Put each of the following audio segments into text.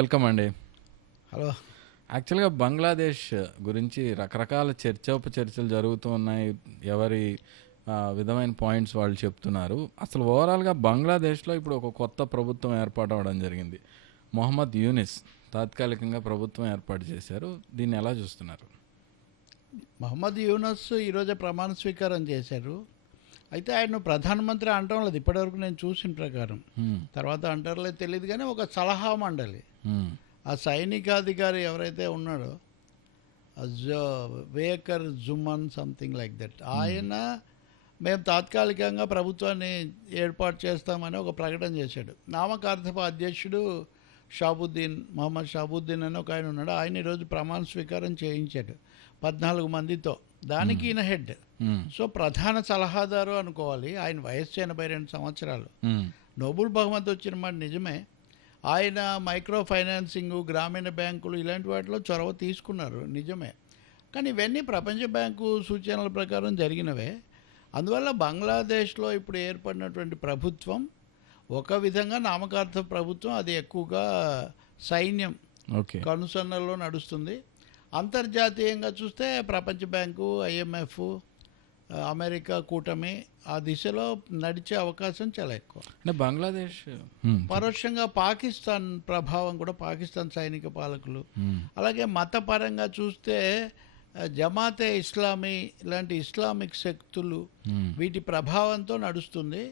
Welcome అండి. Hello. యాక్చువల్గా బంగ్లాదేశ్ గురించి రకరకాల చర్చోపచర్చలు జరుగుతూ ఉన్నాయి. ఎవరి విధమైన పాయింట్స్ వాళ్ళు చెప్తున్నారు. అసలు ఓవరాల్గా బంగ్లాదేశ్లో ఇప్పుడు ఒక కొత్త ప్రభుత్వం ఏర్పాటు అవ్వడం జరిగింది. మొహమ్మద్ యూనిస్ తాత్కాలికంగా ప్రభుత్వం ఏర్పాటు చేశారు. దీన్ని ఎలా చూస్తున్నారు? మహమ్మద్ యూనస్ ఈరోజే ప్రమాణ స్వీకారం చేశారు. అయితే ఆయన ప్రధానమంత్రి అనటం లేదు ఇప్పటివరకు నేను చూసిన ప్రకారం. తర్వాత అంటారులేదు తెలియదు, కానీ ఒక సలహా మండలి, ఆ సైనికాధికారి ఎవరైతే ఉన్నాడో వేకర్ జుమన్ సంథింగ్ లైక్ దట్, ఆయన మేము తాత్కాలికంగా ప్రభుత్వాన్ని ఏర్పాటు చేస్తామని ఒక ప్రకటన చేశాడు. నామకార్థపు అధ్యక్షుడు షాబుద్దీన్, మహమ్మద్ షాబుద్దీన్ అని ఒక ఆయన ఉన్నాడు. ఆయన ఈరోజు ప్రమాణ స్వీకారం చేయించాడు 14 మందితో. దానికి ఈయన హెడ్. సో ప్రధాన సలహాదారు అనుకోవాలి. ఆయన వయస్సు 82 సంవత్సరాలు. నోబెల్ బహుమతి వచ్చిన మాట నిజమే. ఆయన మైక్రో ఫైనాన్సింగ్, గ్రామీణ బ్యాంకులు ఇలాంటి వాటిలో చొరవ తీసుకున్నారు నిజమే. కానీ ఇవన్నీ ప్రపంచ బ్యాంకు సూచనల ప్రకారం జరిగినవే. అందువల్ల బంగ్లాదేశ్లో ఇప్పుడు ఏర్పడినటువంటి ప్రభుత్వం ఒక విధంగా నామకార్థ ప్రభుత్వం, అది ఎక్కువగా సైన్యం కనుసన్నల్లో నడుస్తుంది. అంతర్జాతీయంగా చూస్తే ప్రపంచ బ్యాంకు, IMF, అమెరికా కూటమి ఆ దిశలో నడిచే అవకాశం చాలా ఎక్కువ. బంగ్లాదేశ్ పరోక్షంగా పాకిస్తాన్ ప్రభావం కూడా, పాకిస్తాన్ సైనిక పాలకులు, అలాగే మతపరంగా చూస్తే జమాతే ఇస్లామీ ఇలాంటి ఇస్లామిక్ శక్తులు, వీటి ప్రభావంతో నడుస్తుంది.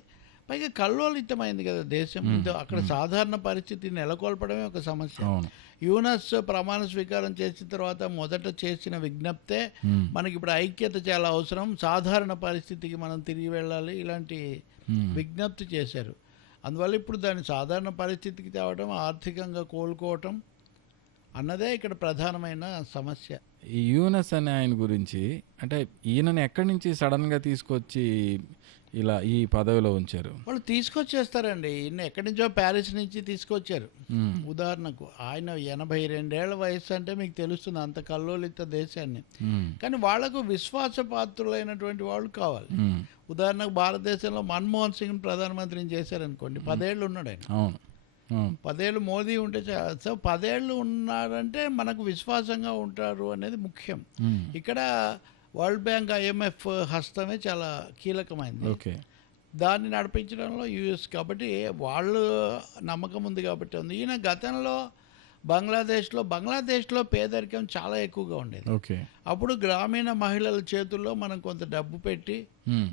పైగా కల్లోలితమైంది కదా దేశం. అక్కడ సాధారణ పరిస్థితి నెలకొల్పడమే ఒక సమస్య. యూనస్ ప్రమాణ స్వీకారం చేసిన తర్వాత మొదట చేసిన విజ్ఞప్తే మనకి ఇప్పుడు ఐక్యత చాలా అవసరం, సాధారణ పరిస్థితికి మనం తిరిగి వెళ్ళాలి, ఇలాంటి విజ్ఞప్తి చేశారు. అందువల్ల ఇప్పుడు దాన్ని సాధారణ పరిస్థితికి తేవడం, ఆర్థికంగా కోలుకోవటం అన్నదే ఇక్కడ ప్రధానమైన సమస్య. ఈ యూనస్ అనే ఆయన గురించి, అంటే ఈయనని ఎక్కడి నుంచి సడన్గా తీసుకొచ్చి ఇలా ఈ పదవిలో ఉంచారు? వాళ్ళు తీసుకొచ్చేస్తారండి. ఈయన ఎక్కడి నుంచో ప్యారిస్ నుంచి తీసుకొచ్చారు. ఉదాహరణకు ఆయన 82 ఏళ్ల వయసు అంటే మీకు తెలుస్తుంది, అంత కల్లోలిత దేశాన్ని. కానీ వాళ్లకు విశ్వాసపాత్రులైనటువంటి వాళ్ళు కావాలి. ఉదాహరణకు భారతదేశంలో మన్మోహన్ సింగ్ ప్రధానమంత్రిని చేశారనుకోండి, 10 ఏళ్ళు ఉన్నాడు ఆయన. 10 ఏళ్ళు మోదీ ఉంటే సో 10 ఏళ్ళు ఉన్నారంటే మనకు విశ్వాసంగా ఉంటారు అనేది ముఖ్యం. ఇక్కడ వరల్డ్ బ్యాంక్, IMF హస్తమే చాలా కీలకమైంది. దాన్ని నడిపించడంలో US, కాబట్టి వాళ్ళు నమ్మకం ఉంది కాబట్టి ఉంది. ఈయన గతంలో బంగ్లాదేశ్లో పేదరికం చాలా ఎక్కువగా ఉండేది. అప్పుడు గ్రామీణ మహిళల చేతుల్లో మనం కొంత డబ్బు పెట్టి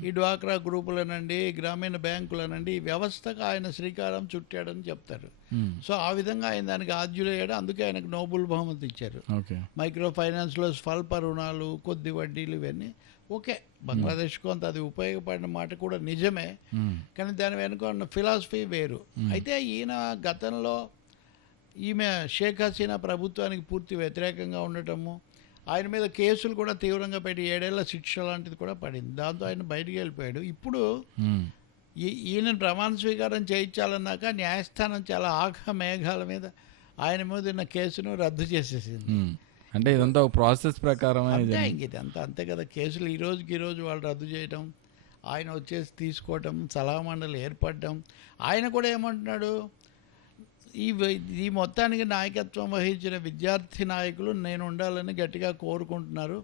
ఈ డ్వాక్రా గ్రూపులనండి, గ్రామీణ బ్యాంకులనండి, ఈ వ్యవస్థకు ఆయన శ్రీకారం చుట్టాడని చెప్తారు. సో ఆ విధంగా ఆయన దానికి ఆద్యులయ్యాడు. అందుకే ఆయనకు నోబెల్ బహుమతి ఇచ్చారు. మైక్రో ఫైనాన్స్లో స్వల్ప రుణాలు, కొద్ది వడ్డీలు, ఇవన్నీ ఓకే. బంగ్లాదేశ్ కొంత అది ఉపయోగపడిన మాట కూడా నిజమే. కానీ దాని వెనుక ఉన్న ఫిలాసఫీ వేరు. అయితే ఈయన గతంలో ఈమె షేక్ హసీనా ప్రభుత్వానికి పూర్తి వ్యతిరేకంగా ఉండటము, ఆయన మీద కేసులు కూడా తీవ్రంగా పెట్టి 7 ఏళ్ల శిక్ష లాంటిది కూడా పడింది. దాంతో ఆయన బయటికి వెళ్ళిపోయాడు. ఇప్పుడు ఈయన ప్రమాణ స్వీకారం చేయించాలన్నాక న్యాయస్థానం చాలా మేఘాల మీద ఆయన మీద ఉన్న కేసును రద్దు చేసేసింది. అంటే ఇదంతా ఒక ప్రాసెస్ ప్రకారం అంతే కదా. కేసులు ఈ రోజు వాళ్ళు రద్దు చేయటం, ఆయన వచ్చేసి తీసుకోవటం, సలహా మండలి ఏర్పడటం. ఆయన కూడా ఏమంటున్నాడు, ఈ మొత్తానికి నాయకత్వం వహించిన విద్యార్థి నాయకులు నేను ఉండాలని గట్టిగా కోరుకుంటున్నారు.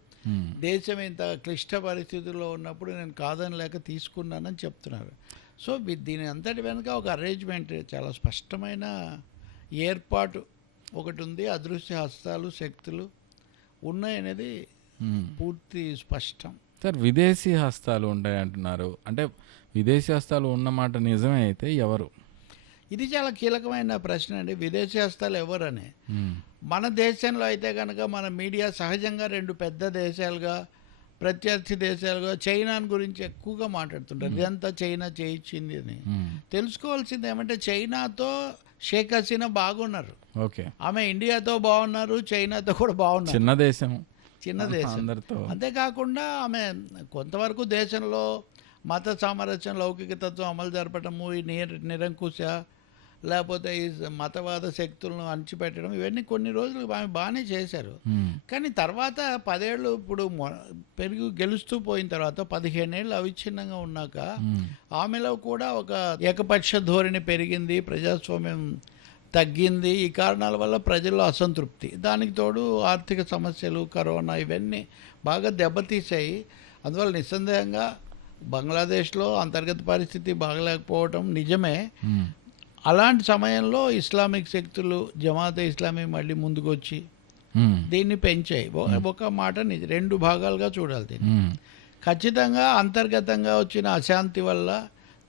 దేశం ఇంత క్లిష్ట పరిస్థితుల్లో ఉన్నప్పుడు నేను కాదని లేక తీసుకున్నానని చెప్తున్నారు. సో దీని అంతటి వెనుక ఒక అరేంజ్మెంట్, చాలా స్పష్టమైన ఏర్పాటు ఒకటి ఉంది. అదృశ్య హస్తాలు, శక్తులు ఉన్నాయనేది పూర్తి స్పష్టం. సార్, విదేశీ హస్తాలు ఉంటాయంటున్నారు. అంటే విదేశీ హస్తాలు ఉన్నమాట నిజమే అయితే ఎవరు? ఇది చాలా కీలకమైన ప్రశ్న అండి. విదేశీ హస్తాలు ఎవరని. మన దేశంలో అయితే కనుక మన మీడియా సహజంగా 2 పెద్ద దేశాలుగా, ప్రత్యర్థి దేశాలుగా చైనా గురించి ఎక్కువగా మాట్లాడుతుంటారు. ఇదంతా చైనా చేయించింది అని. తెలుసుకోవాల్సింది ఏమంటే, చైనాతో షేక్ హసీనా బాగున్నారు. ఆమె ఇండియాతో బాగున్నారు, చైనాతో కూడా బాగున్నారు. చిన్న దేశం. అంతేకాకుండా ఆమె కొంతవరకు దేశంలో మత సామరస్యం, లౌకిక తత్వం అమలు జరపడము, ఈ నిరంకుశ లేకపోతే ఈ మతవాద శక్తులను అణిచిపెట్టడం, ఇవన్నీ కొన్ని రోజులు ఆమె బాగానే చేశారు. కానీ తర్వాత 10 ఏళ్ళు ఇప్పుడు గెలుస్తూ పోయిన తర్వాత 15 ఏళ్ళు అవిచ్ఛిన్నంగా ఉన్నాక ఆమెలో కూడా ఒక ఏకపక్ష ధోరణి పెరిగింది. ప్రజాస్వామ్యం తగ్గింది. ఈ కారణాల వల్ల ప్రజల్లో అసంతృప్తి, దానికి తోడు ఆర్థిక సమస్యలు, కరోనా ఇవన్నీ బాగా దెబ్బతీసాయి. అందువల్ల నిస్సందేహంగా బంగ్లాదేశ్లో అంతర్గత పరిస్థితి బాగలేకపోవటం నిజమే. మ్మ్. అలాంటి సమయంలో ఇస్లామిక్ శక్తులు, జమాతే ఇస్లామీ మళ్ళీ ముందుకు వచ్చి మ్మ్. దీన్ని పెంచాయి. ఒక మాట రెండు భాగాలుగా చూడాలి దీన్ని. మ్మ్. ఖచ్చితంగా అంతర్గతంగా వచ్చిన అశాంతి వల్ల,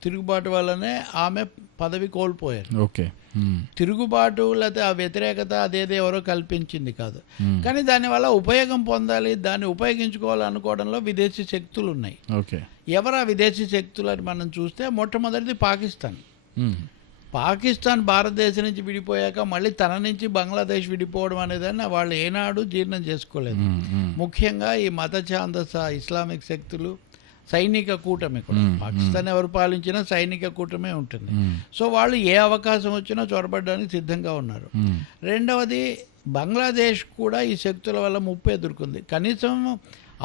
తిరుగుబాటు వల్లనే ఆమె పదవి కోల్పోయారు. ఓకే. మ్మ్. తిరుగుబాటు లేకపోతే ఆ వ్యతిరేకత అదేదో ఎవరో కల్పించింది కాదు. మ్మ్. కానీ దానివల్ల ఉపయోగం పొందాలి, దాన్ని ఉపయోగించుకోవాలనుకోవడంలో విదేశీ శక్తులు ఉన్నాయి. ఓకే. ఎవరు ఆ విదేశీ శక్తులు అని మనం చూస్తే మొట్టమొదటిది పాకిస్తాన్. మ్మ్. పాకిస్తాన్ భారతదేశం నుంచి విడిపోయాక మళ్ళీ తన నుంచి బంగ్లాదేశ్ విడిపోవడం అనేదాన్ని వాళ్ళు ఏనాడు జీర్ణం చేసుకోలేదు. మ్మ్. మ్మ్. ముఖ్యంగా ఈ మత ఛాందస ఇస్లామిక్ శక్తులు, సైనిక కూటమి కూడా. మ్మ్. పాకిస్తాన్ ఎవరు పాలించినా సైనిక కూటమే ఉంటుంది. మ్మ్. సో వాళ్ళు ఏ అవకాశం వచ్చినా చొరబడడానికి సిద్ధంగా ఉన్నారు. మ్మ్. రెండవది, బంగ్లాదేశ్ కూడా ఈ శక్తుల వల్ల ముప్పు ఎదుర్కొంది. కనీసం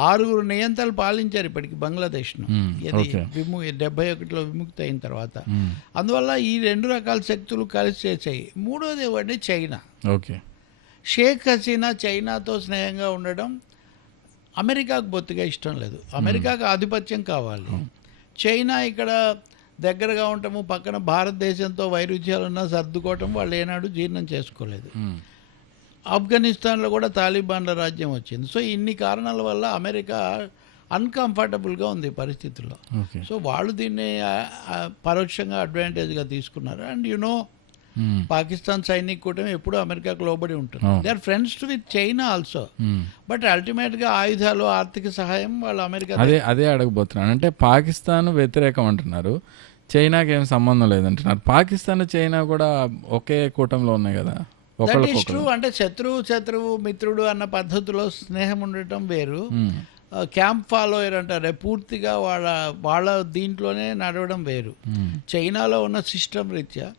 6 నియంతలు పాలించారు ఇప్పటికి బంగ్లాదేశ్ను. మ్మ్. ఇది ఓకే. 71లో విముక్తి అయిన తర్వాత. మ్మ్. అందువల్ల ఈ 2 రకాల శక్తులు కలిసి చేసాయి. మూడోది ఏమంటే చైనా. ఓకే. షేక్ హసీనా చైనాతో స్నేహంగా ఉండడం అమెరికాకు బొత్తిగా ఇష్టం లేదు. అమెరికాకు ఆధిపత్యం కావాలి. చైనా ఇక్కడ దగ్గరగా ఉండటము, పక్కన భారతదేశంతో వైరుధ్యాలున్నా సర్దుకోవటం వాళ్ళు ఏనాడు జీర్ణం చేసుకోలేదు. మ్మ్. ఆఫ్ఘనిస్తాన్లో కూడా తాలిబాన్ల రాజ్యం వచ్చింది. సో ఇన్ని కారణాల వల్ల అమెరికా అన్కంఫర్టబుల్గా ఉంది ఈ పరిస్థితుల్లో. ఓకే. సో వాళ్ళు దీన్ని పరోక్షంగా అడ్వాంటేజ్గా తీసుకున్నారు. అండ్ మ్మ్. పాకిస్తాన్ సైనిక కూటమి ఎప్పుడూ అమెరికాకు లోబడి ఉంటుంది. Oh. They are friends with China also. Hmm. But అల్టిమేట్గా ఆయుధాలు, ఆర్థిక సహాయం వాళ్ళు అమెరికా. అదే అడగబోతున్నాను. అంటే పాకిస్తాన్ వ్యతిరేకం అంటున్నారు, చైనాకి ఏం సంబంధం లేదంటున్నారు. పాకిస్తాన్ చైనా కూడా ఒకే కూటమిలో ఉన్నాయి కదా. That is true. అంటే శత్రువు మిత్రుడు అన్న పద్ధతిలో స్నేహం ఉండటం వేరు. క్యాంప్ ఫాలోయర్ అంటారే, పూర్తిగా వాళ్ళ దీంట్లోనే నడవడం వేరు. చైనాలో ఉన్న సిస్టమ్ రీత్యా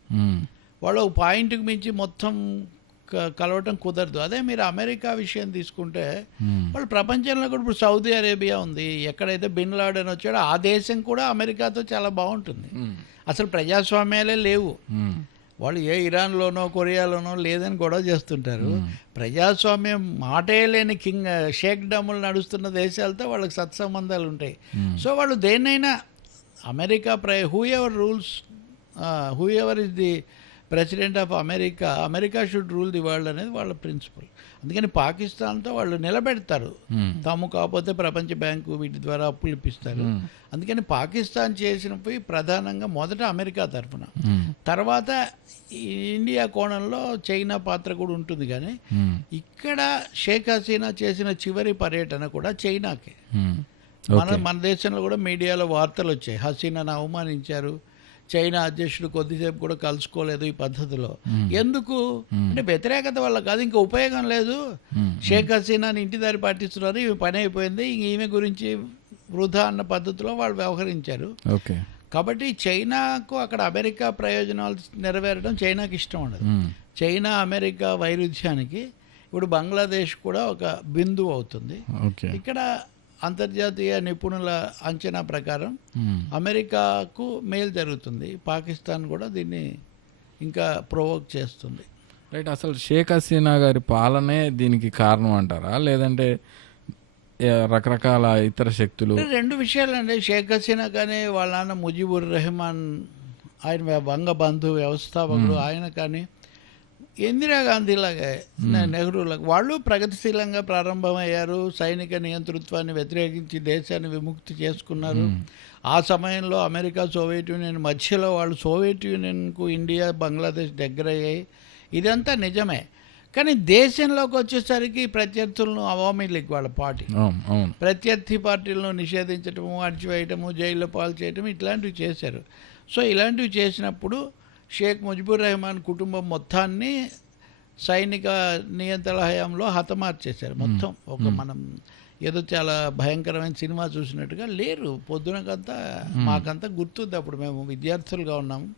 వాళ్ళు పాయింట్కి మించి మొత్తం కలవటం కుదరదు. అదే మీరు అమెరికా విషయం తీసుకుంటే వాళ్ళు ప్రపంచంలో కూడా ఇప్పుడు సౌదీ అరేబియా ఉంది. ఎక్కడైతే బిన్ లాడెన్ వచ్చాడో ఆ దేశం కూడా అమెరికాతో చాలా బాగుంటుంది. అసలు ప్రజాస్వామ్యాలే లేవు. వాళ్ళు ఏ ఇరాన్లోనో కొరియాలోనో లేదని గొడవ చేస్తుంటారు. ప్రజాస్వామ్యం మాటే లేని షేక్ డమ్ములు నడుస్తున్న దేశాలతో వాళ్ళకి సత్సంబంధాలు ఉంటాయి. సో వాళ్ళు దేన్నైనా America who ever is the president of America should rule the world అనేది వాళ్ళ ప్రిన్సిపల్. అందుకని పాకిస్తాన్తో వాళ్ళు నిలబెడతారు. తాము కాకపోతే ప్రపంచ బ్యాంకు వీటి ద్వారా అప్పులు ఇప్పిస్తారు. అందుకని పాకిస్తాన్ చేసినవి ప్రధానంగా మొదట అమెరికా తరఫున, తర్వాత ఇండియా కోణంలో చైనా పాత్ర కూడా ఉంటుంది. కానీ ఇక్కడ షేక్ హసీనా చేసిన చివరి పర్యటన కూడా చైనాకే. మన దేశంలో కూడా మీడియాలో వార్తలు వచ్చాయి, హసీనాను అవమానించారు, చైనా అధ్యక్షుడు కొద్దిసేపు కూడా కలుసుకోలేదు ఈ పద్ధతిలో. ఎందుకు అంటే వ్యతిరేకత వల్ల కాదు, ఇంకా ఉపయోగం లేదు. షేక్ హసీనాని ఇంటి దారి పట్టిస్తున్నారు, ఈమె పని అయిపోయింది, ఈమె గురించి వృధా అన్న పద్ధతిలో వాళ్ళు వ్యవహరించారు. కాబట్టి చైనాకు అక్కడ అమెరికా ప్రయోజనాలు నెరవేరడం చైనాకి ఇష్టం ఉండదు. చైనా అమెరికా వైరుధ్యానికి ఇప్పుడు బంగ్లాదేశ్ కూడా ఒక బిందువు అవుతుంది. ఇక్కడ అంతర్జాతీయ నిపుణుల అంచనా ప్రకారం అమెరికాకు మేలు జరుగుతుంది, పాకిస్తాన్ కూడా దీన్ని ఇంకా ప్రొవోక్ చేస్తుంది. రైట్. అసలు షేక్ హసీనా గారి పాలనే దీనికి కారణం అంటారా, లేదంటే రకరకాల ఇతర శక్తులు? రెండు విషయాలండి. షేక్ హసీనా కానీ వాళ్ళ నాన్న ముజిబుర్ రెహమాన్, ఆయన బంగబంధు వ్యవస్థాపకుడు, ఆయన కానీ ఇందిరాగాంధీలాగా నెహ్రూలాగా వాళ్ళు ప్రగతిశీలంగా ప్రారంభమయ్యారు. సైనిక నియంతృత్వాన్ని వ్యతిరేకించి దేశాన్ని విముక్తి చేసుకున్నారు. ఆ సమయంలో అమెరికా, సోవియట్ యూనియన్ మధ్యలో వాళ్ళు సోవియట్ యూనియన్కు ఇండియా, బంగ్లాదేశ్ దగ్గరయ్యాయి. ఇదంతా నిజమే. కానీ దేశంలోకి వచ్చేసరికి ప్రత్యర్థులను అవామీ లీగ్ వాళ్ళ పార్టీ ప్రత్యర్థి పార్టీలను నిషేధించటము, అణచివేయటము, జైల్లో పాలు చేయటం ఇట్లాంటివి చేశారు. సో ఇలాంటివి చేసినప్పుడు షేక్ ముజిబుర్ రెహమాన్ కుటుంబం మొత్తాన్ని సైనిక నియంత్రణ హయాంలో హతమార్చేశారు. మొత్తం మనం ఏదో చాలా భయంకరమైన సినిమా చూసినట్టుగా లేరు. పొద్దునకంతా మాకంతా గుర్తుంది, అప్పుడు మేము విద్యార్థులుగా ఉన్నాము.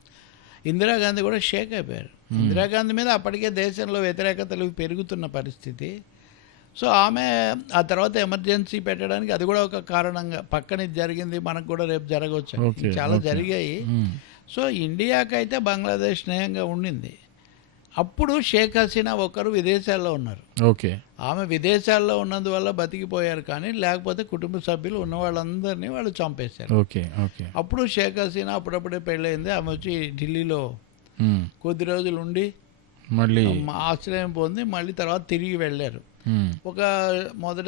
ఇందిరాగాంధీ కూడా షేక్ అయిపోయారు. ఇందిరాగాంధీ మీద అప్పటికే దేశంలో వ్యతిరేకతలు పెరుగుతున్న పరిస్థితి. సో ఆమె ఆ తర్వాత ఎమర్జెన్సీ పెట్టడానికి అది కూడా ఒక కారణంగా, పక్కన జరిగింది మనకు కూడా రేపు జరగవచ్చు, చాలా జరిగాయి. సో ఇండియాకైతే బంగ్లాదేశ్ స్నేహంగా ఉండింది. అప్పుడు షేక్ హసీనా ఒకరు విదేశాల్లో ఉన్నారు. ఓకే. ఆమె విదేశాల్లో ఉన్నందువల్ల బతికిపోయారు, కానీ లేకపోతే కుటుంబ సభ్యులు ఉన్న వాళ్ళందరినీ వాళ్ళు చంపేశారు. ఓకే. ఓకే. అప్పుడు షేక్ హసీనా అప్పుడప్పుడే పెళ్ళయింది. ఆమె వచ్చి ఢిల్లీలో మ్మ్. కొద్ది రోజులు ఉండి మళ్ళీ ఆశ్రయం పొంది మళ్ళీ తర్వాత తిరిగి వెళ్ళారు. మ్మ్. ఒక మొదట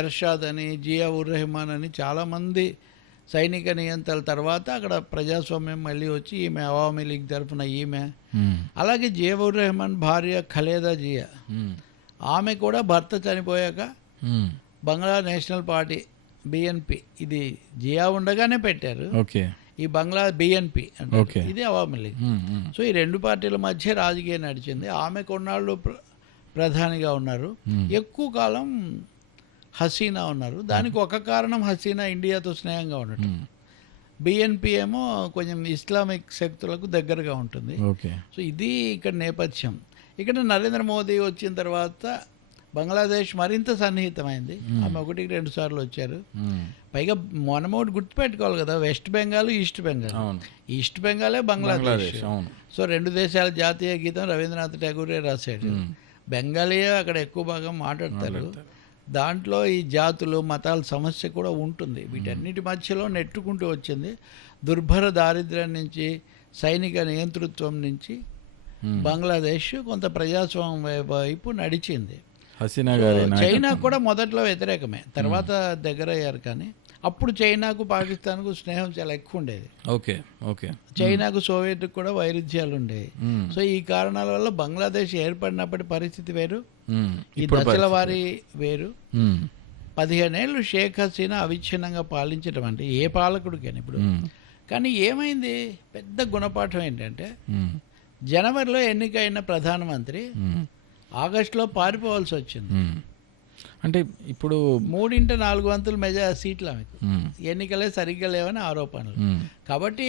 ఎర్షాద్ అని, జియా ఉర్ రెహమాన్ అని చాలామంది సైనిక నియంత్రణ తర్వాత అక్కడ ప్రజాస్వామ్యం మళ్ళీ వచ్చి ఈమె అవామీ లీగ్ తరఫున ఈమె, మ్మ్. అలాగే జియా ఉర్ రెహమాన్ భార్య ఖలేదా జియా, మ్మ్. ఆమె కూడా భర్త చనిపోయాక మ్మ్. బంగ్లా నేషనల్ పార్టీ బిఎన్పి, ఇది జియా ఉండగానే పెట్టారు. ఓకే. ఈ బంగ్లా బిఎన్పి అంటే ఓకే. ఇది అవామీ లీగ్. మ్మ్. మ్మ్. సో ఈ రెండు పార్టీల మధ్య రాజకీయం నడిచింది. ఆమె కొన్నాళ్ళు ప్రధానిగా ఉన్నారు. మ్మ్. ఎక్కువ కాలం హసీనా ఉన్నారు. దానికి ఒక కారణం హసీనా ఇండియాతో స్నేహంగా ఉండటం. మ్మ్. బిఎన్పి ఏమో కొంచెం ఇస్లామిక్ శక్తులకు దగ్గరగా ఉంటుంది. ఓకే. సో ఇది ఇక్కడ నేపథ్యం. ఇక్కడ నరేంద్ర మోదీ వచ్చిన తర్వాత బంగ్లాదేశ్ మరింత సన్నిహితమైంది. ఆమె 1-2 సార్లు వచ్చారు. మ్మ్. పైగా మనం ఒకటి గుర్తుపెట్టుకోవాలి కదా, వెస్ట్ బెంగాల్, ఈస్ట్ బెంగాల్. అవును. ఈస్ట్ బెంగాలే బంగ్లాదేశ్. బంగ్లాదేశ్. అవును. సో రెండు దేశాల జాతీయ గీతం రవీంద్రనాథ్ ఠాగూరే రాశాడు. మ్మ్. బెంగాలీయే అక్కడ ఎక్కువ భాగం మాట్లాడతారు. దాంట్లో ఈ జాతులు మతాల సమస్య కూడా ఉంటుంది. వీటన్నిటి మధ్యలో నెట్టుకుంటూ వచ్చింది. దుర్భర దారిద్ర్యం నుంచి, సైనిక నియంతృత్వం నుంచి బంగ్లాదేశ్ కొంత ప్రజాస్వామ్య వైపు నడిచింది. హసీనా గారి చైనా కూడా మొదట్లో వ్యతిరేకమే, తర్వాత దగ్గర అయ్యారు. కానీ అప్పుడు చైనాకు పాకిస్తాన్కు స్నేహం చాలా ఎక్కువ ఉండేది. ఓకే. ఓకే. చైనాకు సోవియట్కు కూడా వైరుధ్యాలు ఉండేవి. మ్మ్. సో ఈ కారణాల వల్ల బంగ్లాదేశ్ ఏర్పడినప్పటి పరిస్థితి వేరు, మ్మ్. ఈ ఇప్పుడు దశల వారి వేరు. మ్మ్. 15 ఏళ్ళు షేక్ హసీనా అవిచ్ఛిన్నంగా పాలించడం అంటే ఏ పాలకుడికైనా ఇప్పుడు. మ్మ్. కానీ ఏమైంది, పెద్ద గుణపాఠం ఏంటంటే మ్మ్. జనవరిలో ఎన్నికైన ప్రధానమంత్రి మ్మ్. ఆగస్టులో పారిపోవాల్సి వచ్చింది. మ్మ్. అంటే ఇప్పుడు 3/4 సీట్లు ఆమెకు. మ్మ్. ఎన్నికలే సరిగ్గా లేవని ఆరోపణలు. మ్మ్. కాబట్టి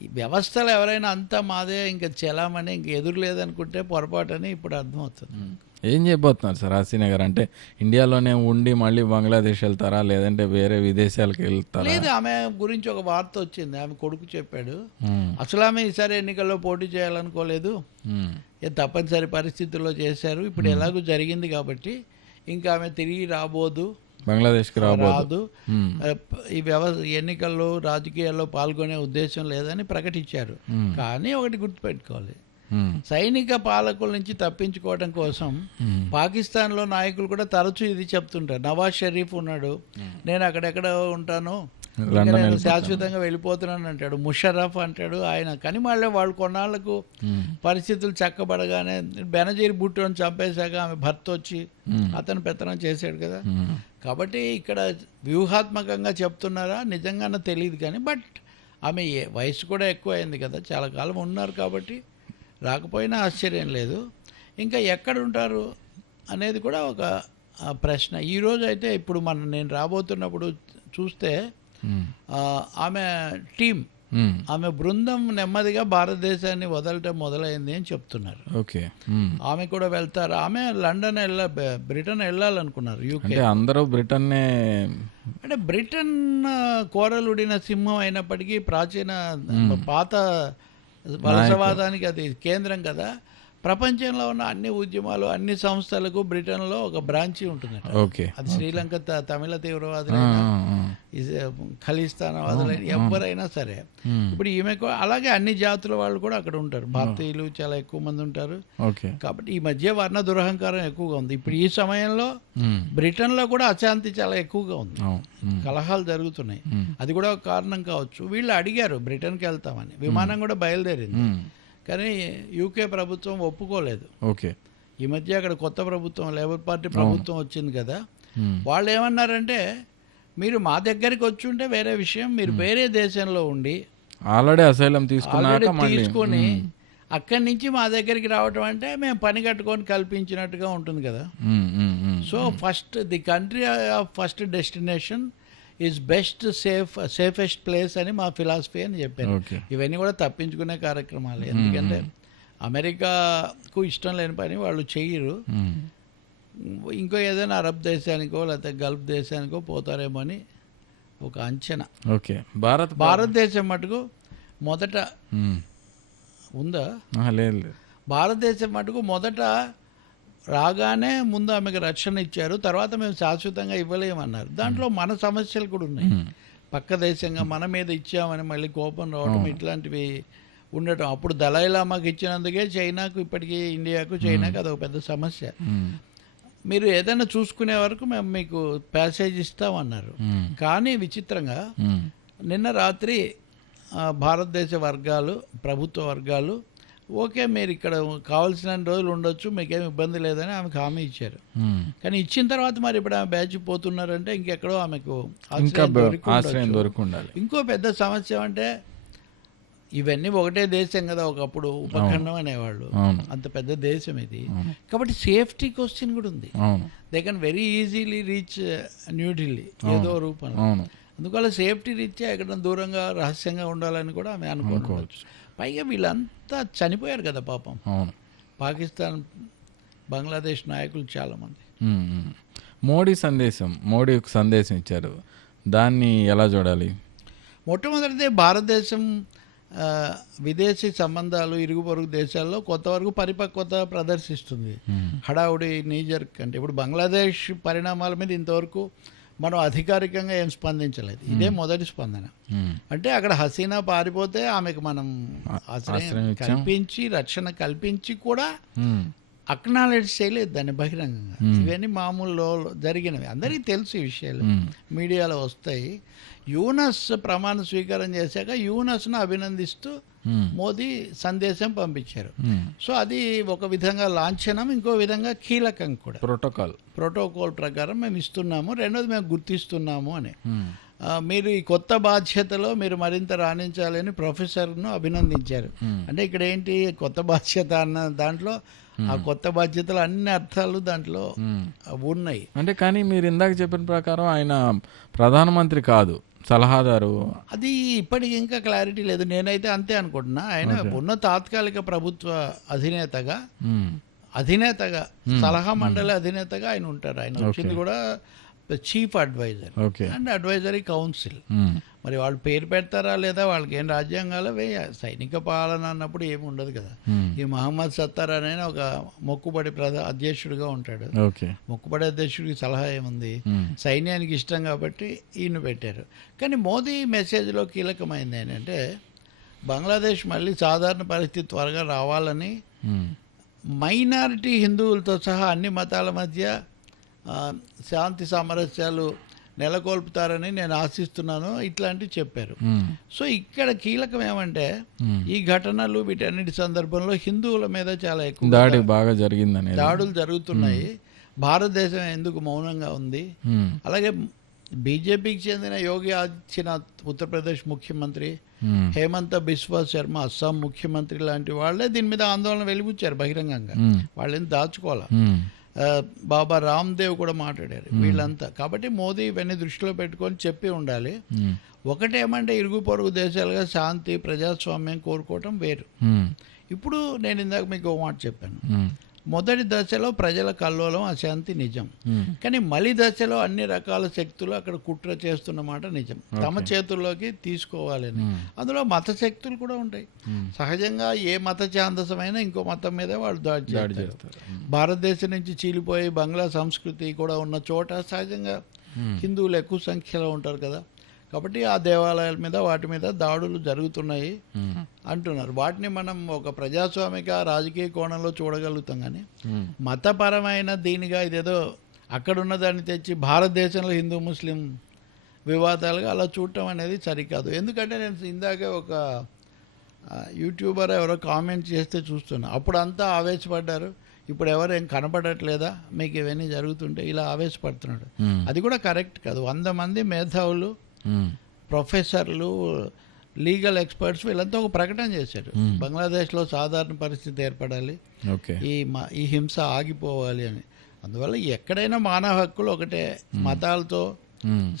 ఈ వ్యవస్థలు ఎవరైనా అంతా మాదే, ఇంకా చెలామని, ఇంక ఎదురు లేదనుకుంటే పొరపాటని ఇప్పుడు అర్థమవుతుంది. ఏం చేయబోతున్నారు సార్ హసీనా గారు? అంటే ఇండియాలోనే ఉండి మళ్ళీ బంగ్లాదేశ్ వెళ్తారా, లేదంటే వేరే విదేశాలకు వెళ్తారా? లేదు, ఆమె గురించి ఒక వార్త వచ్చింది. ఆమె కొడుకు చెప్పాడు, మ్మ్. అసలు ఆమె ఈసారి ఎన్నికల్లో పోటీ చేయాలనుకోలేదు, మ్మ్. తప్పనిసరి పరిస్థితుల్లో చేశారు. ఇప్పుడు ఎలాగో జరిగింది కాబట్టి ఇంకా ఆమె తిరిగి రాబోదు, బంగ్లాదేశ్కి రాదు. మ్మ్. ఈ ఎన్నికల్లో రాజకీయాల్లో పాల్గొనే ఉద్దేశం లేదని ప్రకటించారు. మ్మ్. కానీ ఒకటి గుర్తుపెట్టుకోవాలి, మ్మ్. సైనిక పాలకుల నుంచి తప్పించుకోవడం కోసం మ్మ్. పాకిస్తాన్లో నాయకులు కూడా తరచూ ఇది చెప్తుంటారు. నవాజ్ షరీఫ్ ఉన్నాడు, నేను అక్కడెక్కడ ఉంటాను, ఇంకా నేను శాశ్వతంగా వెళ్ళిపోతున్నాను అంటాడు. ముషర్రఫ్ అంటాడు ఆయన. కానీ మళ్ళీ వాళ్ళు కొన్నాళ్లకు మ్మ్. పరిస్థితులు చక్కబడగానే బెనజీర్ భుట్టోని చంపేశాక ఆమె భర్త వచ్చి మ్మ్. అతను పెత్తనం చేశాడు కదా. మ్మ్. కాబట్టి ఇక్కడ వ్యూహాత్మకంగా చెప్తున్నారా నిజంగానే తెలియదు. కానీ బట్ ఆమె వయసు కూడా ఎక్కువ అయింది కదా, చాలా కాలం ఉన్నారు కాబట్టి రాకపోయినా ఆశ్చర్యం లేదు. ఇంకా ఎక్కడ ఉంటారు అనేది కూడా ఒక ప్రశ్న. ఈరోజు అయితే ఇప్పుడు నేను రాబోతున్నప్పుడు చూస్తే మ్మ్. ఆమె టీం, మ్మ్. ఆమె బృందం నెమ్మదిగా భారతదేశాన్ని వదలటం మొదలైంది అని చెప్తున్నారు. ఓకే. మ్మ్. ఆమె కూడా వెళ్తారు. ఆమె లండన్ బ్రిటన్ వెళ్ళాలనుకున్నారు, యూకే. అంటే అందరూ బ్రిటన్నే. అంటే బ్రిటన్ కోరలుడిన సింహం అయినప్పటికీ ప్రాచీన పాత వలసవాదానికి అది కేంద్రం కదా. ప్రపంచంలో ఉన్న అన్ని ఉద్యమాలు, అన్ని సంస్థలకు బ్రిటన్లో ఒక బ్రాంచి ఉంటుంది. ఓకే. అది శ్రీలంక తమిళ తీవ్రవాదులైనా, ఖలిస్తానవాదులైనా, ఎవరైనా సరే. ఇప్పుడు ఈమెకు అలాగే అన్ని జాతుల వాళ్ళు కూడా అక్కడ ఉంటారు. భారతీయులు చాలా ఎక్కువ మంది ఉంటారు. ఓకే. కాబట్టి ఈ మధ్య వర్ణ దురహంకారం ఎక్కువగా ఉంది. ఇప్పుడు ఈ సమయంలో బ్రిటన్లో కూడా అశాంతి చాలా ఎక్కువగా ఉంది, కలహాలు జరుగుతున్నాయి. అది కూడా ఒక కారణం కావచ్చు. వీళ్ళు అడిగారు బ్రిటన్కి వెళ్తామని, విమానం కూడా బయలుదేరింది. కానీ యూకే ప్రభుత్వం ఒప్పుకోలేదు. ఓకే. ఈ మధ్య అక్కడ కొత్త ప్రభుత్వం, లేబర్ పార్టీ ప్రభుత్వం వచ్చింది కదా. వాళ్ళు ఏమన్నారంటే, మీరు మా దగ్గరికి వచ్చి ఉంటే వేరే విషయం, మీరు వేరే దేశంలో ఉండి ఆల్రెడీ అసైలం తీసుకొని అక్కడి నుంచి మా దగ్గరికి రావటం అంటే మేము పని కట్టుకొని కల్పించినట్టుగా ఉంటుంది కదా. So first the country of first destination is best safest place అని మా ఫిలాసఫీ అని చెప్పారు. ఇవన్నీ కూడా తప్పించుకునే కార్యక్రమాలు. ఎందుకంటే అమెరికాకు ఇష్టం లేని పని వాళ్ళు చెయ్యరు. ఇంకో ఏదైనా అరబ్ దేశానికో లేకపోతే గల్ఫ్ దేశానికో పోతారేమో అని ఒక అంచనా. ఓకే. భారతదేశం భారతదేశం మటుకు మొదట ఉందా? లేదు. భారతదేశం మటుకు మొదట రాగానే ముందు ఆమెకు రక్షణ ఇచ్చారు, తర్వాత మేము శాశ్వతంగా ఇవ్వలేమన్నారు. దాంట్లో మన సమస్యలు కూడా ఉన్నాయి. పక్క దేశంగా మన మీద ఇచ్చామని మళ్ళీ కోపం రావడం, ఇట్లాంటివి ఉండటం. అప్పుడు దలైలామాకి ఇచ్చినందుకే చైనాకు ఇప్పటికీ ఇండియాకు చైనాకు అదొక పెద్ద సమస్య. మీరు ఏదైనా చూసుకునే వరకు మేము మీకు ప్యాసేజ్ ఇస్తామన్నారు. కానీ విచిత్రంగా నిన్న రాత్రి భారతదేశ వర్గాలు, ప్రభుత్వ వర్గాలు, ఓకే మీరు ఇక్కడ కావాల్సిన రోజులు ఉండొచ్చు, మీకేం ఇబ్బంది లేదని ఆమెకు హామీ ఇచ్చారు. కానీ ఇచ్చిన తర్వాత మరి ఇప్పుడు ఆమె బ్యాచ్ పోతున్నారంటే ఇంకెక్కడో ఆమెకు ఆశ్రయం దొరుకుండాలి. ఇంకో పెద్ద సమస్య అంటే ఇవన్నీ ఒకటే దేశం కదా, ఒకప్పుడు ఉపఖండం అనేవాళ్ళు, అంత పెద్ద దేశం ఇది. కాబట్టి సేఫ్టీ క్వశ్చన్ కూడా ఉంది. They can very easily reach New Delhi ఏదో రూపంలో. అందువల్ల సేఫ్టీ రీత్యా ఎక్కడ దూరంగా రహస్యంగా ఉండాలని కూడా ఆమె అనుకోవచ్చు. పైగా వీళ్ళంతా చనిపోయారు కదా పాపం, పాకిస్తాన్ బంగ్లాదేశ్ నాయకులు చాలామంది. మోడీ ఒక సందేశం ఇచ్చారు, దాన్ని ఎలా చూడాలి? మొట్టమొదటిదే భారతదేశం విదేశీ సంబంధాలు ఇరుగు పొరుగు దేశాల్లో కొంతవరకు పరిపక్వత ప్రదర్శిస్తుంది. హడావుడి నీజర్క్ అంటే ఇప్పుడు బంగ్లాదేశ్ పరిణామాల మీద ఇంతవరకు మనం అధికారికంగా ఏం స్పందించలేదు. ఇదే మొదటి స్పందన. అంటే అక్కడ హసీనా పారిపోతే ఆమెకు మనం ఆశ్రయం కల్పించి రక్షణ కల్పించి కూడా అక్నాలెడ్జ్ చేయలేదు దాన్ని బహిరంగంగా. ఇవన్నీ మామూలులో జరిగినవి, అందరికీ తెలుసు ఈ విషయాలు, మీడియాలో వస్తాయి. యూనస్ ప్రమాణ స్వీకారం చేశాక యూనస్ను అభినందిస్తూ మోదీ సందేశం పంపించారు. సో అది ఒక విధంగా లాంఛనం, ఇంకో విధంగా కీలకం కూడా. ప్రోటోకాల్ ప్రకారం మేము ఇస్తున్నాము, రెండోది మేము గుర్తిస్తున్నాము అని. మీరు ఈ కొత్త బాధ్యతలో మీరు మరింత రాణించాలని ప్రొఫెసర్ను అభినందించారు. అంటే ఇక్కడ ఏంటి కొత్త బాధ్యత అన్న దాంట్లో ఆ కొత్త బాధ్యతలు అన్ని అర్థాలు దాంట్లో ఉన్నాయి. అంటే కానీ మీరు ఇందాక చెప్పిన ప్రకారం ఆయన ప్రధానమంత్రి కాదు, సలహాదారు. అది ఇప్పటికి ఇంకా క్లారిటీ లేదు. నేనైతే అంతే అనుకుంటున్నా. ఆయన ఉన్న తాత్కాలిక ప్రభుత్వ అధినేతగా సలహా మండలి అధినేతగా ఆయన ఉంటారు. ఆయన వచ్చింది కూడా chief advisor and advisory council. మరి వాళ్ళు పేరు పెడతారా లేదా, వాళ్ళకి ఏం రాజ్యాంగాలు సైనిక పాలన అన్నప్పుడు ఏమి ఉండదు కదా. ఈ మహమ్మద్ సత్తార్ అనే ఒక మొక్కుబడి అధ్యక్షుడిగా ఉంటాడు. మొక్కుబడి అధ్యక్షుడికి సలహా ఏముంది, సైన్యానికి ఇష్టం కాబట్టి ఈయన పెట్టారు. కానీ మోదీ మెసేజ్లో కీలకమైంది ఏంటంటే బంగ్లాదేశ్ మళ్ళీ సాధారణ పరిస్థితి త్వరగా రావాలని, మైనారిటీ హిందువులతో సహా అన్ని మతాల మధ్య శాంతి సామరస్యాలు నెలకొల్పుతారని నేను ఆశిస్తున్నాను, ఇట్లాంటివి చెప్పారు. సో ఇక్కడ కీలకం ఏమంటే ఈ ఘటనలు వీటన్నిటి సందర్భంలో హిందువుల మీద చాలా ఎక్కువ దాడులు జరుగుతున్నాయి. భారతదేశం ఎందుకు మౌనంగా ఉంది? అలాగే బీజేపీకి చెందిన యోగి ఆదిత్యనాథ్ ఉత్తరప్రదేశ్ ముఖ్యమంత్రి, హేమంత బిశ్వా శర్మ అస్సాం ముఖ్యమంత్రి లాంటి వాళ్ళే దీని మీద ఆందోళన వెలిబుచ్చారు బహిరంగంగా, వాళ్ళని దాచుకోవాలి. బాబా రామ్దేవ్ కూడా మాట్లాడారు, వీళ్ళంతా. కాబట్టి మోదీ ఇవన్నీ దృష్టిలో పెట్టుకొని చెప్పి ఉండాలి. ఒకటేమంటే ఇరుగు పొరుగు దేశాలుగా శాంతి ప్రజాస్వామ్యం కోరుకోవటం వేరు. ఇప్పుడు నేను ఇందాక మీకు ఒక మాట చెప్పాను, మొదటి దశలో ప్రజల కల్లోలం అశాంతి నిజం. కానీ మలి దశలో అన్ని రకాల శక్తులు అక్కడ కుట్ర చేస్తున్న మాట నిజం, తమ చేతుల్లోకి తీసుకోవాలని. అందులో మత శక్తులు కూడా ఉంటాయి. సహజంగా ఏ మత ఛాందసమైనా ఇంకో మతం మీద వాళ్ళు దాడి చేస్తారు. భారతదేశం నుంచి చీలిపోయి బంగ్లా సంస్కృతి కూడా ఉన్న చోట సహజంగా హిందువులు ఎక్కువ సంఖ్యలో ఉంటారు కదా. కాబట్టి ఆ దేవాలయాల మీద వాటి మీద దాడులు జరుగుతున్నాయి అంటున్నారు. వాటిని మనం ఒక ప్రజాస్వామిక రాజకీయ కోణంలో చూడగలుగుతాం. కానీ మతపరమైన దీనిగా ఇదేదో అక్కడున్న దాన్ని తెచ్చి భారతదేశంలో హిందూ ముస్లిం వివాదాలుగా అలా చూడటం అనేది సరికాదు. ఎందుకంటే నేను ఇందాకే ఒక యూట్యూబర్ ఎవరో కామెంట్ చేస్తే చూస్తున్నా, అప్పుడు అంతా ఆవేశపడ్డారు, ఇప్పుడు ఎవరు ఏం కనపడట్లేదా మీకు ఇవన్నీ జరుగుతుంటే ఇలా ఆవేశపడుతున్నాడు. అది కూడా కరెక్ట్ కాదు. 100 మంది మేధావులు, ప్రొఫెసర్లు, లీగల్ ఎక్స్పర్ట్స్ వీళ్ళంతా ఒక ప్రకటన చేశారు, బంగ్లాదేశ్లో సాధారణ పరిస్థితి ఏర్పడాలి, ఈ హింస ఆగిపోవాలి అని. అందువల్ల ఎక్కడైనా మానవ హక్కులు ఒకటే, మతాలతో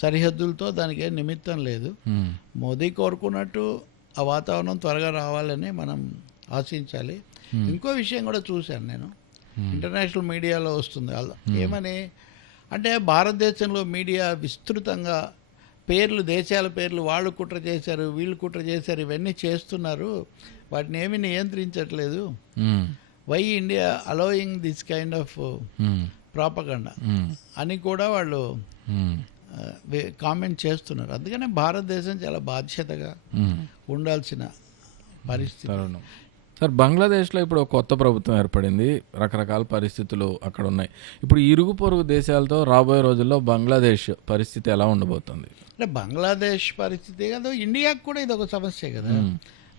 సరిహద్దులతో దానికి ఏం నిమిత్తం లేదు. మోదీ కోరుకున్నట్టు ఆ వాతావరణం త్వరగా రావాలని మనం ఆశించాలి. ఇంకో విషయం కూడా చూశాను నేను, ఇంటర్నేషనల్ మీడియాలో వస్తుంది ఏమని అంటే, భారతదేశంలో మీడియా విస్తృతంగా పేర్లు, దేశాల పేర్లు, వాళ్ళు కుట్ర చేశారు, వీళ్ళు కుట్ర చేశారు, ఇవన్నీ చేస్తున్నారు, వాటిని ఏమీ నియంత్రించట్లేదు. Why India allowing this kind of propaganda అని కూడా వాళ్ళు కామెంట్ చేస్తున్నారు. అందుకనే భారతదేశం చాలా బాధ్యతగా ఉండాల్సిన పరిస్థితి. సార్, బంగ్లాదేశ్లో ఇప్పుడు ఒక కొత్త ప్రభుత్వం ఏర్పడింది, రకరకాల పరిస్థితులు అక్కడ ఉన్నాయి. ఇప్పుడు ఇరుగు పొరుగు దేశాలతో రాబోయే రోజుల్లో బంగ్లాదేశ్ పరిస్థితి ఎలా ఉండబోతుంది? అంటే బంగ్లాదేశ్ పరిస్థితి కదా, ఇండియాకు కూడా ఇది ఒక సమస్య కదా.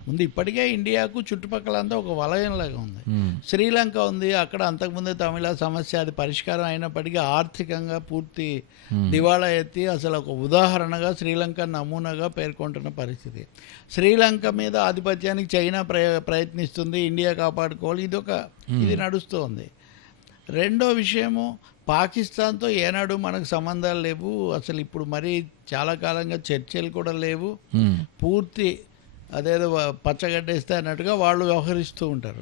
ముందు ఇప్పటికే ఇండియాకు చుట్టుపక్కలంతా ఒక వలయంలాగా ఉంది. శ్రీలంక ఉంది, అక్కడ అంతకుముందే తమిళ సమస్య అది పరిష్కారం అయినప్పటికీ ఆర్థికంగా పూర్తి దివాళా ఎత్తి అసలు ఒక ఉదాహరణగా శ్రీలంక నమూనాగా పేర్కొంటున్న పరిస్థితి. శ్రీలంక మీద ఆధిపత్యానికి చైనా ప్రయత్నిస్తుంది, ఇండియా కాపాడుకోవాలి, ఇది నడుస్తోంది. రెండో విషయము, పాకిస్తాన్తో ఏనాడు మనకు సంబంధాలు లేవు, అసలు ఇప్పుడు మరీ చాలా కాలంగా చర్చలు కూడా లేవు, పూర్తి అదేదో పచ్చగడ్డేస్తే అన్నట్టుగా వాళ్ళు వ్యవహరిస్తూ ఉంటారు.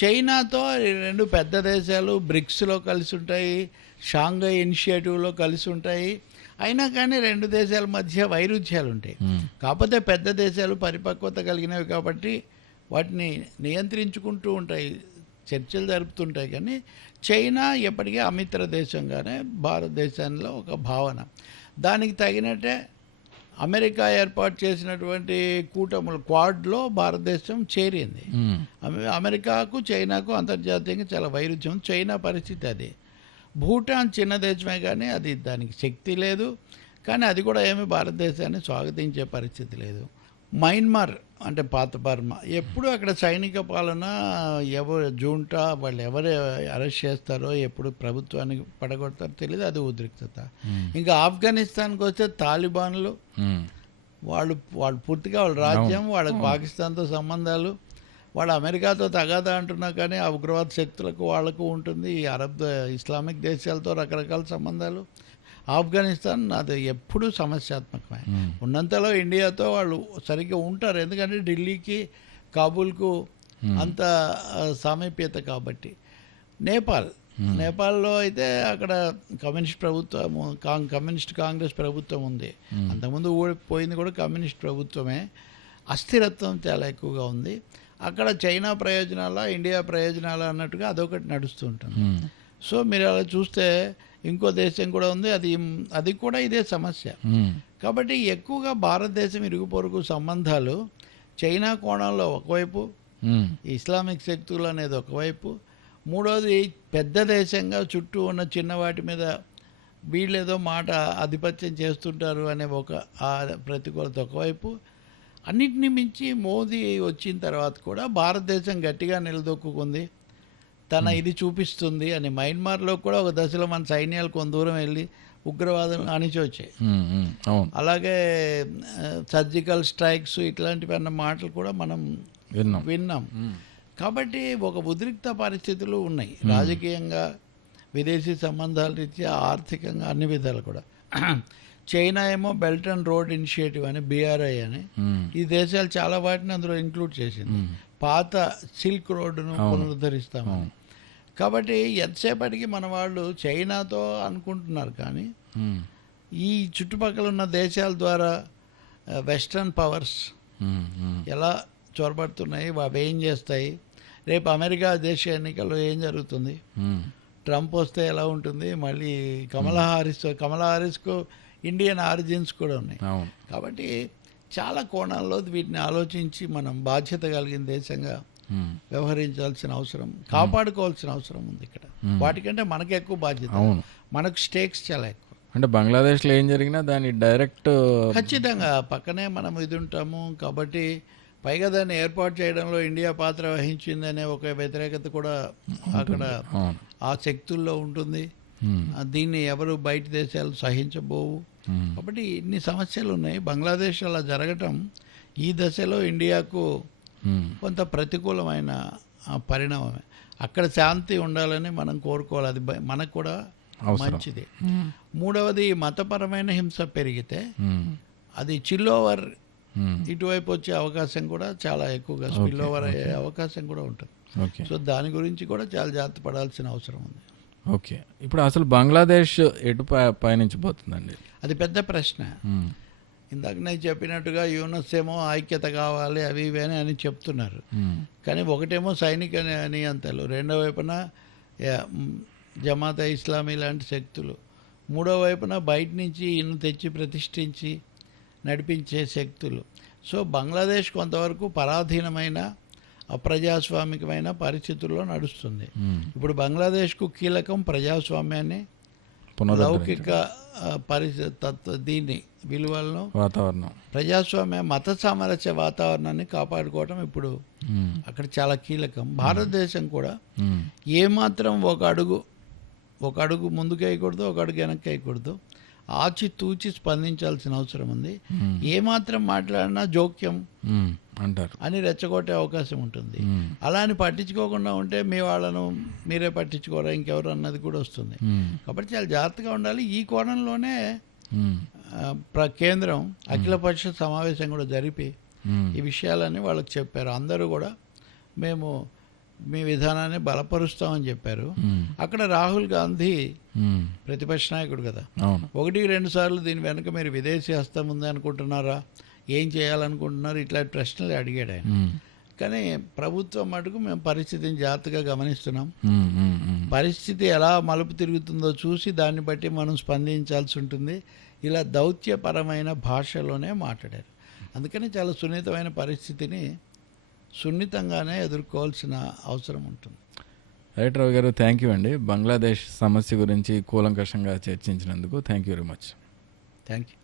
చైనాతో రెండు పెద్ద దేశాలు బ్రిక్స్లో కలిసి ఉంటాయి, షాంఘై ఇనిషియేటివ్లో కలిసి ఉంటాయి, అయినా కానీ రెండు దేశాల మధ్య వైరుధ్యాలు ఉంటాయి. కాకపోతే పెద్ద దేశాలు పరిపక్వత కలిగినవి కాబట్టి వాటిని నియంత్రించుకుంటూ ఉంటాయి, చర్చలు జరుపుతుంటాయి. కానీ చైనా ఎప్పటికీ అమిత్ర దేశంగానే భారతదేశంలో ఒక భావన. దానికి తగినట్టే అమెరికా ఏర్పాటు చేసినటువంటి కూటములు క్వాడ్లో భారతదేశం చేరింది. అమెరికాకు చైనాకు అంతర్జాతీయంగా చాలా వైరుధ్యం. చైనా పరిస్థితి అది. భూటాన్ చిన్న దేశమే కానీ అది దానికి శక్తి లేదు, కానీ అది కూడా ఏమీ భారతదేశాన్ని స్వాగతించే పరిస్థితి లేదు. మయన్మార్ అంటే పాత బర్మా, ఎప్పుడు అక్కడ సైనిక పాలన, ఎవరు జూంటా వాళ్ళు ఎవరు అరెస్ట్ చేస్తారో, ఎప్పుడు ప్రభుత్వానికి పడగొడతారో తెలియదు, అది ఉద్రిక్తత. ఇంకా ఆఫ్ఘనిస్తాన్కి వస్తే తాలిబాన్లు, వాళ్ళు పూర్తిగా వాళ్ళ రాజ్యం, వాళ్ళకి పాకిస్తాన్తో సంబంధాలు, వాళ్ళు అమెరికాతో తగాదా అంటున్నా కానీ ఆ ఉగ్రవాద శక్తులకు వాళ్లకు ఉంటుంది, ఈ అరబ్ ఇస్లామిక్ దేశాలతో రకరకాల సంబంధాలు. ఆఫ్ఘనిస్తాన్ అది ఎప్పుడూ సమస్యాత్మకమే. ఉన్నంతలో ఇండియాతో వాళ్ళు సరిగ్గా ఉంటారు, ఎందుకంటే ఢిల్లీకి కాబూల్కు అంత సామీప్యత కాబట్టి. నేపాల్లో అయితే అక్కడ కమ్యూనిస్ట్ ప్రభుత్వము, కమ్యూనిస్ట్ కాంగ్రెస్ ప్రభుత్వం ఉంది. అంతకుముందు పోయింది కూడా కమ్యూనిస్ట్ ప్రభుత్వమే. అస్థిరత్వం చాలా ఎక్కువగా ఉంది అక్కడ. చైనా ప్రయోజనాల, ఇండియా ప్రయోజనాల అన్నట్టుగా అదొకటి నడుస్తూ ఉంటుంది. సో మీరు అలా చూస్తే ఇంకో దేశం కూడా ఉంది, అది కూడా ఇదే సమస్య. కాబట్టి ఎక్కువగా భారతదేశం ఇరుగు పొరుగు సంబంధాలు చైనా కోణంలో ఒకవైపు, ఇస్లామిక్ శక్తులు అనేది ఒకవైపు, మూడోది పెద్ద దేశంగా చుట్టూ ఉన్న చిన్నవాటి మీద వీళ్ళేదో మాట ఆధిపత్యం చేస్తుంటారు అనే ఒక ప్రతికూలత ఒకవైపు. అన్నిటినీ మించి మోదీ వచ్చిన తర్వాత కూడా భారతదేశం గట్టిగా నిలదొక్కుంది, తన ఇది చూపిస్తుంది అని. మయన్మార్లో కూడా ఒక దశలో మన సైన్యాలు కొంత దూరం వెళ్ళి ఉగ్రవాదులను అణిచొచ్చాయి. అలాగే సర్జికల్ స్ట్రైక్స్ ఇట్లాంటివి అన్న మాటలు కూడా మనం విన్నాం. కాబట్టి ఒక ఉద్రిక్త పరిస్థితులు ఉన్నాయి, రాజకీయంగా, విదేశీ సంబంధాల రీత్యా, ఆర్థికంగా, అన్ని విధాలు కూడా. చైనా ఏమో బెల్ట్ అండ్ రోడ్ ఇనిషియేటివ్ అని, BRI అని, ఈ దేశాలు చాలా వాటిని అందులో ఇంక్లూడ్ చేసింది. పాత సిల్క్ రోడ్డును పునరుద్ధరిస్తామని. కాబట్టి ఎంతసేపటికి మన వాళ్ళు చైనాతో అనుకుంటున్నారు, కానీ ఈ చుట్టుపక్కల ఉన్న దేశాల ద్వారా వెస్ట్రన్ పవర్స్ ఎలా చొరబడుతున్నాయి, అవి ఏం చేస్తాయి, రేపు అమెరికా దేశ ఎన్నికల్లో ఏం జరుగుతుంది, ట్రంప్ వస్తే ఎలా ఉంటుంది, మళ్ళీ కమలా హారిస్కు ఇండియన్ ఆరిజిన్స్ కూడా ఉన్నాయి. కాబట్టి చాలా కోణాల్లో వీటిని ఆలోచించి మనం బాధ్యత కలిగిన దేశంగా వ్యవహరించాల్సిన అవసరం, కాపాడుకోవాల్సిన అవసరం ఉంది ఇక్కడ. వాటికంటే మనకు ఎక్కువ బాధ్యత, మనకు స్టేక్స్ చాలా ఎక్కువ. అంటే బంగ్లాదేశ్లో ఏం జరిగినా దాన్ని డైరెక్ట్ ఖచ్చితంగా పక్కనే మనం ఇది ఉంటాము. కాబట్టి పైగా దాన్ని ఏర్పాటు చేయడంలో ఇండియా పాత్ర వహించిందనే ఒక వ్యతిరేకత కూడా అక్కడ ఆ శక్తుల్లో ఉంటుంది. దీన్ని ఎవరు బయట దేశాలు సహించబోవు. కాబట్టి ఇన్ని సమస్యలు ఉన్నాయి. బంగ్లాదేశ్ అలా జరగటం ఈ దశలో ఇండియాకు కొంత ప్రతికూలమైన పరిణామమే. అక్కడ శాంతి ఉండాలని మనం కోరుకోవాలి, అది మనకు కూడా మంచిది. మూడవది, మతపరమైన హింస పెరిగితే అది చిల్లోవర్ ఇటువైపు వచ్చే అవకాశం కూడా చాలా ఎక్కువగా, స్పిల్లోవర్ అయ్యే అవకాశం కూడా ఉంటుంది. సో దాని గురించి కూడా చాలా జాగ్రత్త పడాల్సిన అవసరం ఉంది. ఓకే, ఇప్పుడు అసలు బంగ్లాదేశ్ ఎటు పయనించిపోతుందండి? అది పెద్ద ప్రశ్న. ఇందాక నేను చెప్పినట్టుగా యూనస్ ఏమో ఐక్యత కావాలి అవి ఇవి అని చెప్తున్నారు. కానీ ఒకటేమో సైనిక నియంతలు, రెండో వైపున జమాతే ఇస్లామీ లాంటి శక్తులు, మూడో వైపున బయట నుంచి ఇన్ను తెచ్చి ప్రతిష్ఠించి నడిపించే శక్తులు. సో బంగ్లాదేశ్ కొంతవరకు పరాధీనమైన అప్రజాస్వామికమైన పరిస్థితుల్లో నడుస్తుంది. ఇప్పుడు బంగ్లాదేశ్కు కీలకం ప్రజాస్వామ్యాన్ని, లౌకిక దీన్ని విలువలను, వాతావరణం, ప్రజాస్వామ్య మత సామరస్య వాతావరణాన్ని కాపాడుకోవటం ఇప్పుడు అక్కడ చాలా కీలకం. భారతదేశం కూడా ఏమాత్రం ఒక అడుగు ముందుకు వేయకూడదు, ఒక అడుగు వెనక్కి వేయకూడదు, ఆచితూచి స్పందించాల్సిన అవసరం ఉంది. ఏమాత్రం మాట్లాడినా జోక్యం అంటారు అని రెచ్చగొట్టే అవకాశం ఉంటుంది. అలా అని పట్టించుకోకుండా ఉంటే మీ వాళ్ళను మీరే పట్టించుకోరా ఇంకెవరు అన్నది కూడా వస్తుంది. కాబట్టి చాలా జాగ్రత్తగా ఉండాలి. ఈ కోణంలోనే కేంద్రం అఖిలపక్ష సమావేశం కూడా జరిపి ఈ విషయాలన్నీ వాళ్ళకి చెప్పారు. అందరూ కూడా మేము మీ విధానాన్ని బలపరుస్తామని చెప్పారు. అక్కడ రాహుల్ గాంధీ ప్రతిపక్ష నాయకుడు కదా, 1-2 సార్లు దీని వెనుక మీరు విదేశీ హస్తం ఉంది అనుకుంటున్నారా, ఏం చేయాలనుకుంటున్నారు, ఇట్లాంటి ప్రశ్నలు అడిగాడు ఆయన. కానీ ప్రభుత్వం మటుకు మేము పరిస్థితిని జాగ్రత్తగా గమనిస్తున్నాం, పరిస్థితి ఎలా మలుపు తిరుగుతుందో చూసి దాన్ని బట్టి మనం స్పందించాల్సి ఉంటుంది, ఇలా దౌత్యపరమైన భాషలోనే మాట్లాడారు. అందుకని చాలా సున్నితమైన పరిస్థితిని సున్నితంగానే ఎదుర్కోవాల్సిన అవసరం ఉంటుంది. రైట్ రావు గారు, థ్యాంక్ యూ అండి. బంగ్లాదేశ్ సమస్య గురించి కూలంకషంగా చర్చించినందుకు thank you very much. Thank you.